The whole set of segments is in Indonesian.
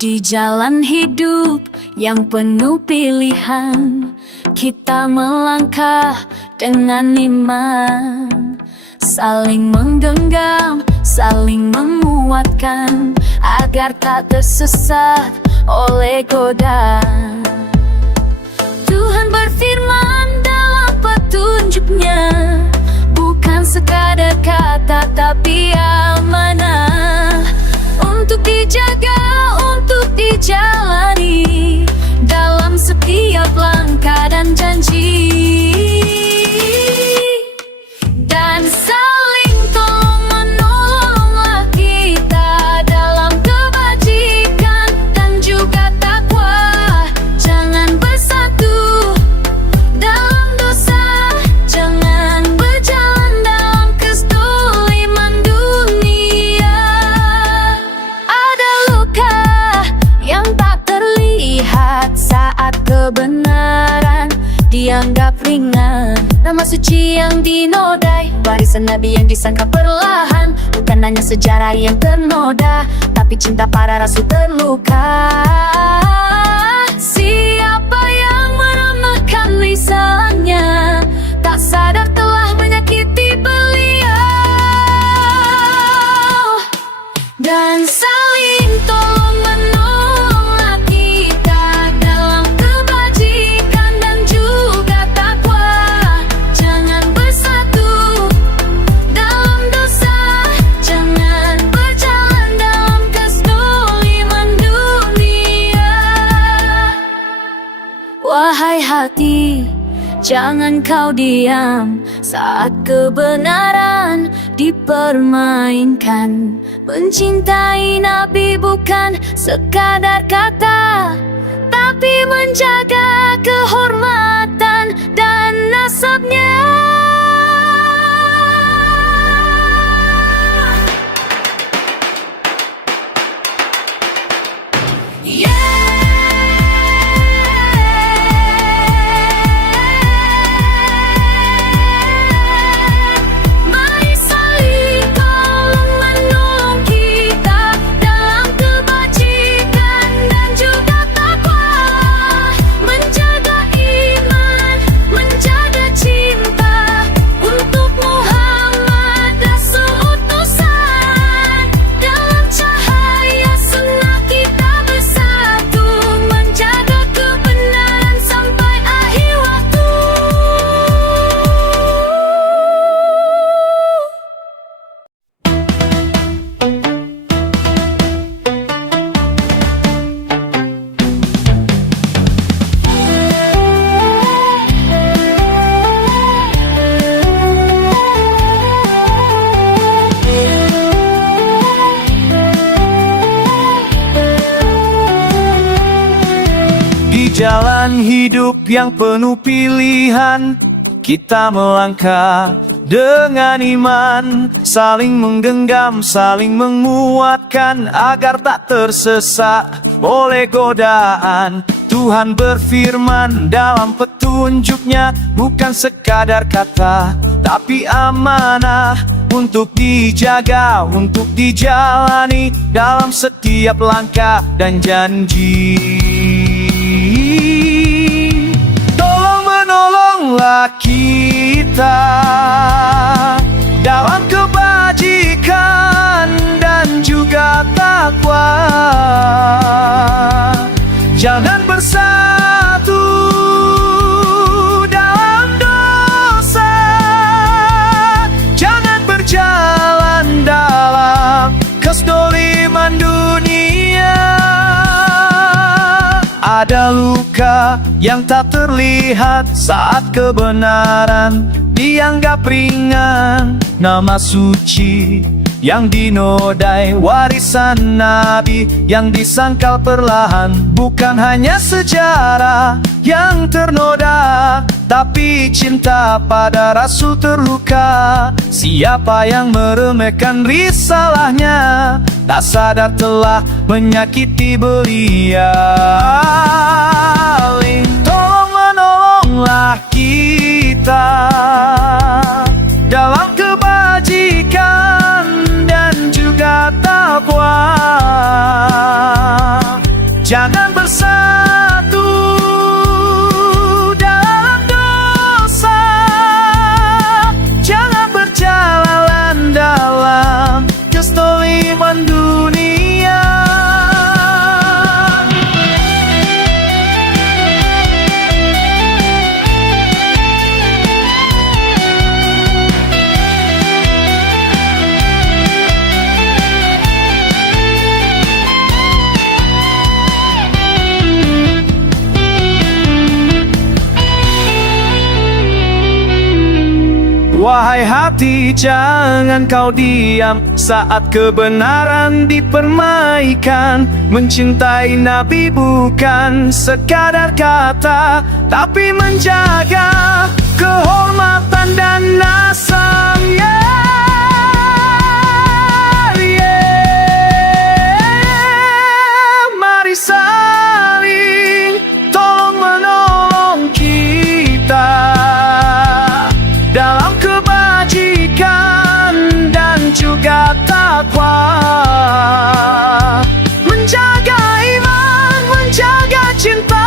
Di jalan hidup yang penuh pilihan, kita melangkah dengan iman, saling menggenggam, saling menguatkan, agar tak tersesat oleh godaan. Tuhan berfirman dalam petunjuk-Nya, bukan sekadar kata tapi amanah, untuk dijaga, untuk dijalani dalam setiap langkah dan janji. Dan saling tolong-menolonglah kita dalam kebajikan dan juga takwa. Jangan bersatu dalam dosa, jangan berjalan dalam kezaliman dunia. Ada luka yang tak terlihat saat kebenaran dianggap ringan, nama suci yang dinodai, warisan Nabi yang disangka perlahan. Bukan hanya sejarah yang ternoda, tapi cinta para rasul terluka. Siapa yang meremehkan lisannya, tak sadar telah menyakiti beliau. Dan saling tolong-menolonglah kita dalam kebajikan dan juga takwa. Jangan bersatu dalam dosa, jangan berjalan dalam kezaliman dunia. Wahai hati, jangan kau diam saat kebenaran dipermainkan. Mencintai Nabi bukan sekadar kata, tapi menjaga kehormatan dan nasabnya. Mari saling tolong-menolong kita dalam kebajikan dan juga takwa, menjaga iman, menjaga cinta untuk Muhammad Rasul utusan. Dalam cahaya sunnah kita bersatu, menjaga kebenaran sampai akhir waktu. Di jalan hidup yang penuh pilihan, kita melangkah dengan iman, saling menggenggam, saling menguatkan, agar tak tersesat oleh godaan. Tuhan berfirman dalam petunjuk-Nya, bukan sekadar kata tapi amanah, untuk dijaga, untuk dijalani dalam setiap langkah dan janji. Tolong-menolonglah kita dalam kebajikan dan juga takwa. Jangan bersatu dalam dosa, jangan berjalan dalam kezaliman dunia. Ada luka yang tak terlihat saat kebenaran dianggap ringan, nama suci yang dinodai, warisan Nabi yang disangkal perlahan. Bukan hanya sejarah yang ternoda, tapi cinta pada Rasul terluka. Siapa yang meremehkan risalahnya, tak sadar telah menyakiti beliau. Tolong-menolonglah kita dalam kebajikan dan juga takwa. Wahai hati, jangan kau diam saat kebenaran dipermaikan. Mencintai Nabi bukan sekadar kata, tapi menjaga kehormatan dan nasabnya. Mari saling tolong menolong kita dalam kebajikan dan juga takwa. Menjaga iman, menjaga cinta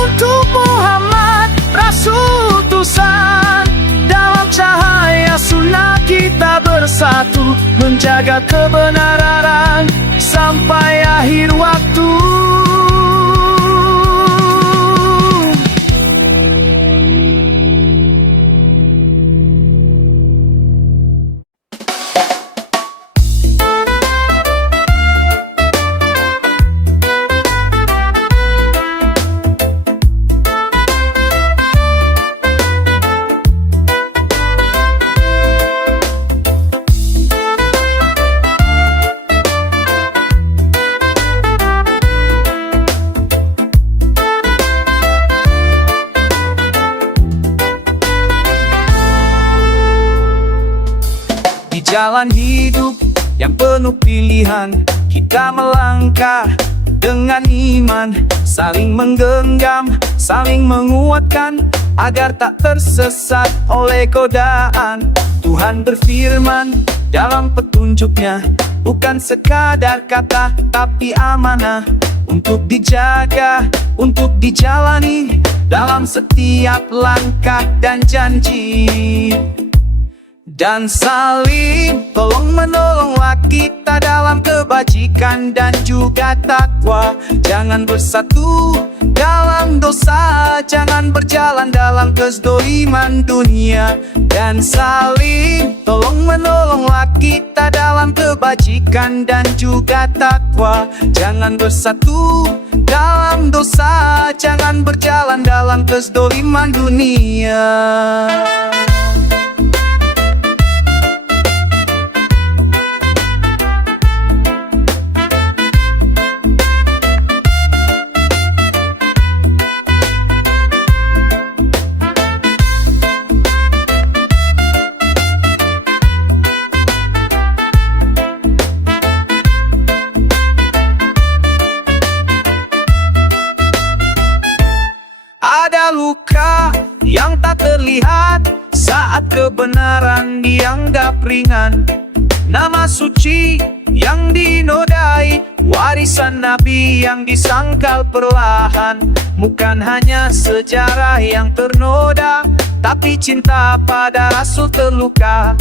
untuk Muhammad Rasul Tusan. Dalam cahaya sunnah kita bersatu, menjaga kebenaran sampai akhir waktu. Jalan hidup yang penuh pilihan, kita melangkah dengan iman, saling menggenggam, saling menguatkan, agar tak tersesat oleh godaan. Tuhan berfirman dalam petunjuknya, bukan sekadar kata, tapi amanah untuk dijaga, untuk dijalani dalam setiap langkah dan janji. Dan saling tolong-menolonglah kita dalam kebajikan dan juga takwa. Jangan bersatu dalam dosa, jangan berjalan dalam kezaliman dunia. Dan saling tolong-menolonglah kita dalam kebajikan dan juga takwa. Jangan bersatu dalam dosa, jangan berjalan dalam kezaliman dunia. Ada luka yang tak terlihat saat kebenaran dianggap ringan. Nama suci yang dinodai, warisan Nabi yang disangkal perlahan. Bukan hanya sejarah yang ternoda, tapi cinta pada Rasul terluka.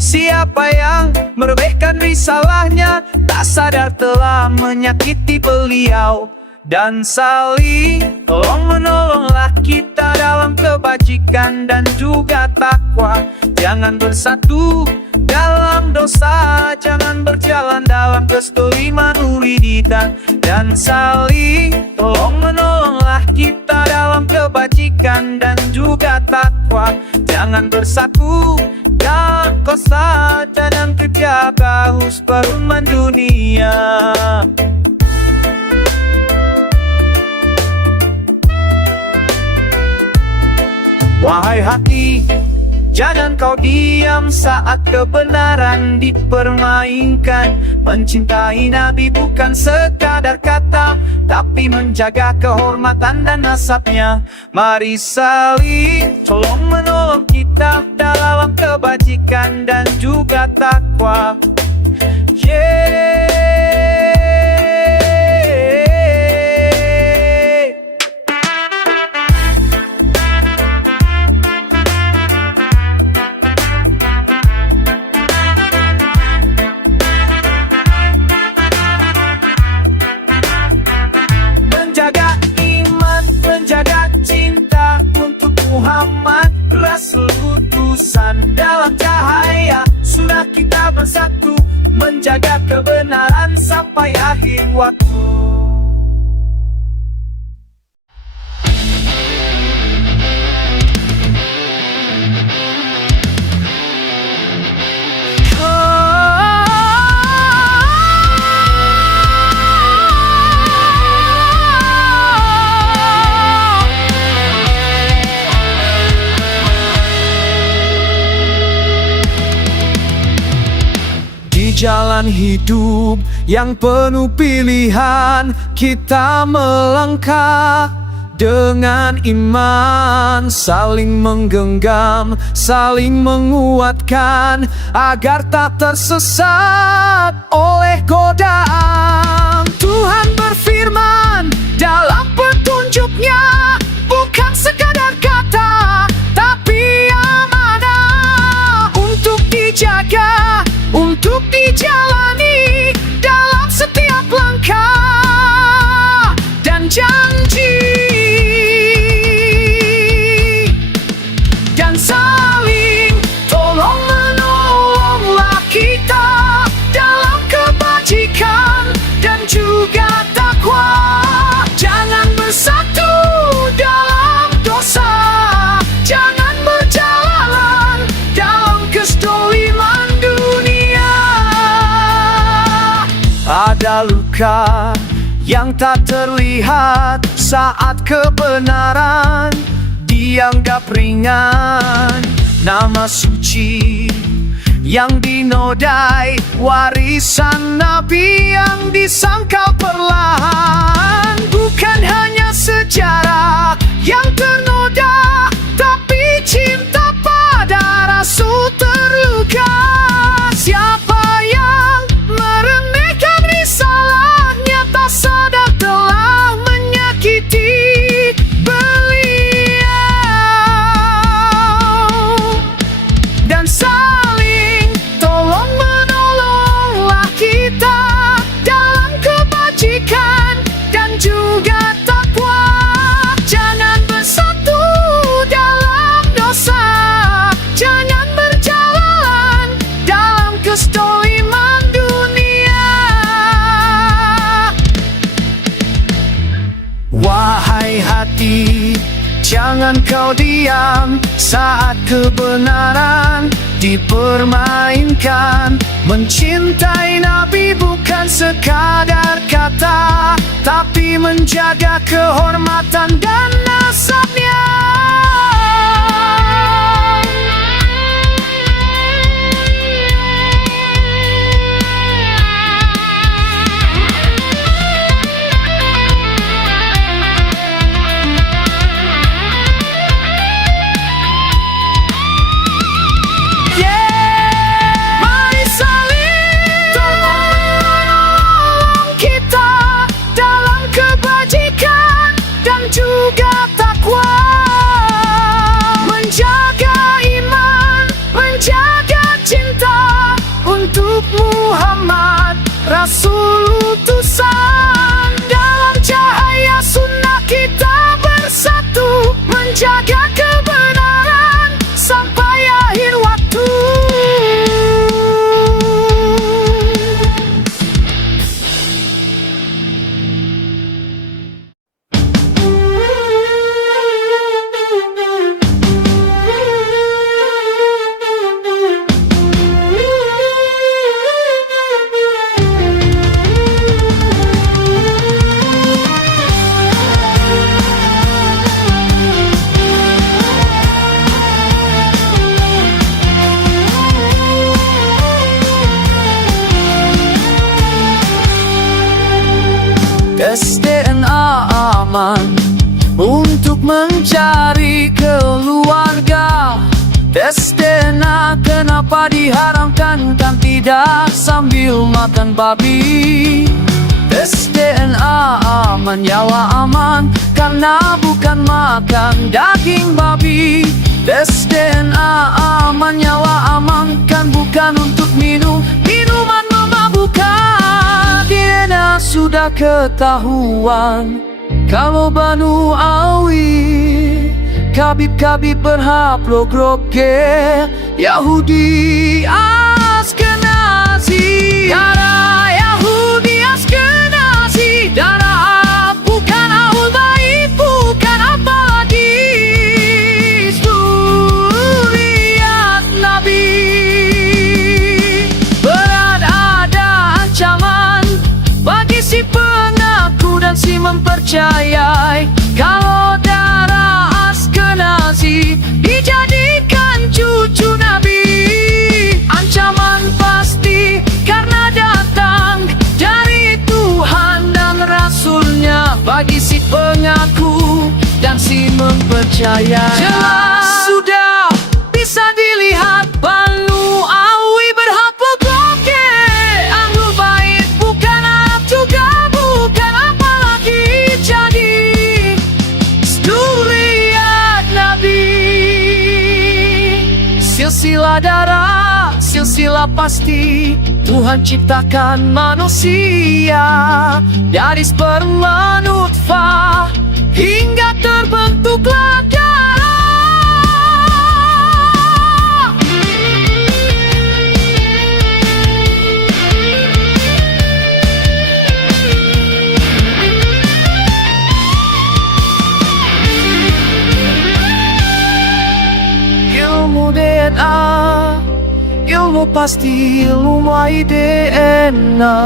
Siapa yang meremehkan risalahnya, tak sadar telah menyakiti beliau. Dan saling tolong-menolonglah kita dalam kebajikan dan juga takwa. Jangan bersatu dalam dosa, jangan berjalan dalam kezaliman uriditan. Dan saling tolong-menolonglah kita dalam kebajikan dan juga takwa. Jangan bersatu dalam kosa dan kerja bagus perumahan dunia. Wahai hati, jangan kau diam saat kebenaran dipermainkan. Mencintai Nabi bukan sekadar kata, tapi menjaga kehormatan dan nasabnya. Mari saling tolong-menolong kita dalam kebajikan dan juga takwa. Menjaga iman, menjaga cinta untuk Muhammad Rasul Tusan. Dalam cahaya sunnah kita bersatu, menjaga kebenaran sampai akhir waktu. jalan hidup yang penuh pilihan, kita melangkah dengan iman, saling menggenggam, saling menguatkan, agar tak tersesat oleh godaan. Tuhan berfirman dalam petunjuk-Nya, bukan sekadar kata, tapi amanah untuk dijaga, untuk dijalani dalam setiap langkah dan janji. Dan saling tolong-menolonglah kita dalam kebajikan dan juga takwa. Jangan bersatu dalam dosa, jangan berjalan dalam kezaliman dunia. Ada luka yang tak terlihat saat kebenaran dianggap ringan. Nama suci yang dinodai, warisan Nabi yang disangkal perlahan. Bukan hanya sejarah yang ternoda, tapi cinta pada Rasul terluka. Siapa yang meremehkan risalahnya, tak sadar telah menyakiti dan saling tolong-menolonglah kita dalam kebajikan dan juga takwa. Jangan bersatu dalam dosa, jangan berjalan dalam kezaliman dunia. Wahai hati, jangan kau diam saat kebenaran dipermainkan. Mencintai Nabi bukan sekadar kata, tapi menjaga kehormatan dan nasabnya. Juga takwa, menjaga iman, menjaga cinta untuk Muhammad Rasul utusan. Dalam cahaya sunnah kita bersatu, menjaga kebenaran sampai akhir waktu. Tes DNA aman untuk mencari keluarga. Tes DNA kenapa diharamkan, kan tidak sambil makan babi. Tes DNA aman, nyawa aman, karena bukan makan daging babi. Tes DNA aman, nyawa aman, kan bukan untuk minum minuman memabukkan. DNA sudah ketahuan kalau Banu Awi, Khabib berhaplog roke, Yahudi Askenazi. Darah Yahudi Askenazi, darah bukan ahul bait, bukan abadi, zuriat Nabi. Berat ada ancaman bagi si pengaku dan si mempercayai, kalau darah Askenazi dijadikan cucu Nabi. Ancaman pasti karena pengaku dan si mempercayai. Jelas sudah bisa dilihat Banu Awi berhapa bloke. Ahlul Bait bukan Arab juga bukan apalagi jadi zuriat Nabi. Silsilah darah, silsilah pasti Tuhan ciptakan manusia dari sperma nutfah hingga terbentuklah darah. Ilmu DNA, ilmu pasti, ilmu DNA.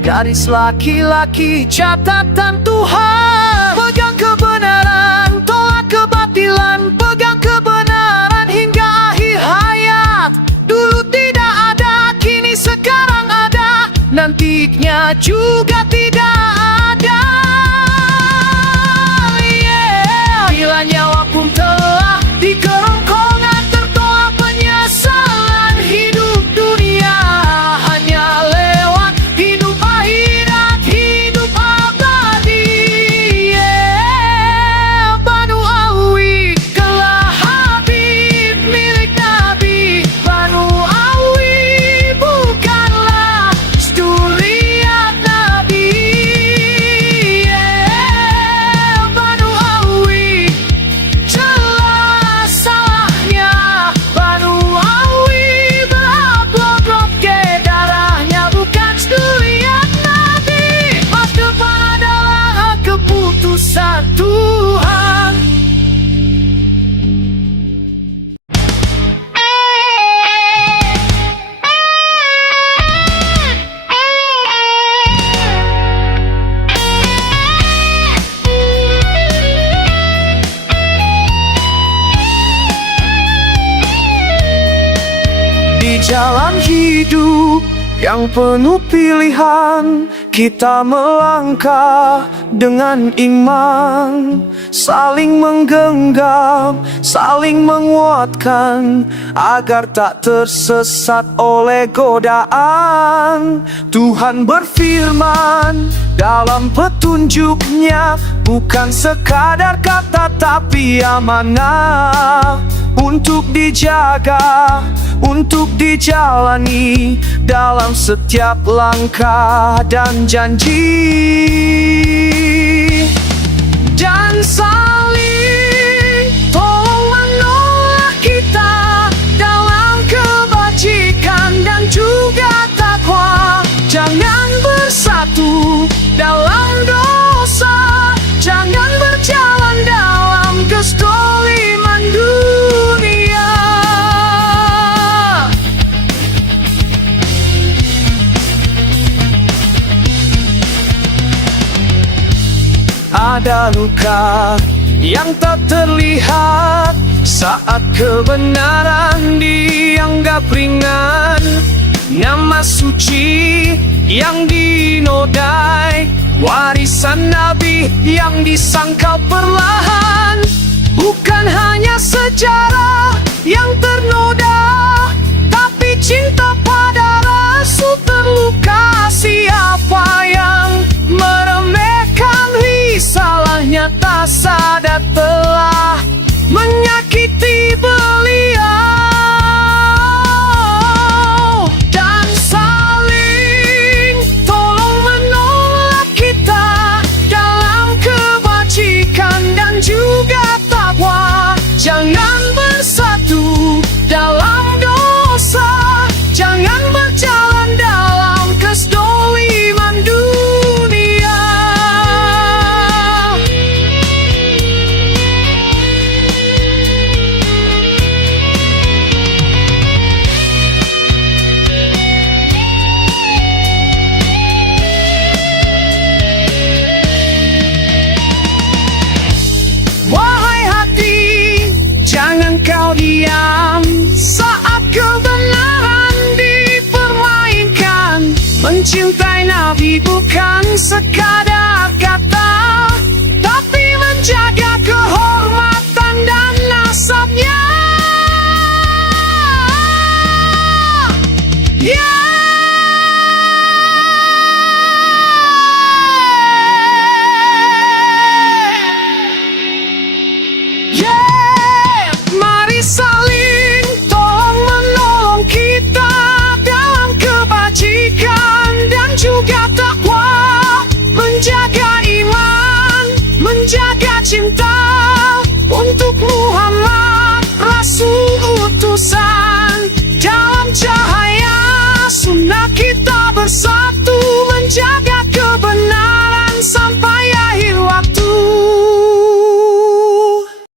Garis laki-laki catatan Tuhan. Pegang kebenaran, tolak kebatilan. Pegang kebenaran hingga akhir hayat. Dulu tidak ada, kini sekarang ada. Nantinya juga tidak ada. Yeah. Bila nyawa pun telah di kerongkongan, tertolak penyesalan. Hidup dunia hanya lewat, hidup akhirat, hidup abadi. Yeah. Banu Awi kelak Habib milik Nabi. Banu Awi bukanlah zuriat Nabi. Yeah. Banu Awi jelas salahnya. Banu Awi berhablot ke darahnya bukan zuriat Nabi. Masa depan adalah keputusan Tuhan. Di jalan hidup yang penuh pilihan, kita melangkah dengan iman, saling menggenggam, saling menguatkan, agar tak tersesat oleh godaan. Tuhan berfirman dalam petunjuknya, bukan sekadar kata tapi amanah, untuk dijaga, untuk dijalani dalam setiap langkah dan janji. Dan saling tolong menolak kita dalam kebajikan dan juga takwa. Jangan bersatu dalam dosa, jangan berjalan dalam kezaliman dunia. Ada luka yang tak terlihat saat kebenaran dianggap ringan. Nama suci yang dinodai, warisan Nabi yang disangkal perlahan. Bukan hanya sejarah yang ternoda, tapi cinta pada Rasul terluka. Siapa yang meremehkan risalahnya tak sadar telah menyakiti beliau. Dan saling tolong menolak kita dalam kebajikan dan juga takwa. Jangan bersatu dalam dosa, jangan berjalan dalam kezaliman dunia. Wahai hati, jangan kau diam saat kebenaran dipermainkan. Mencintai Nabi bukan sekadar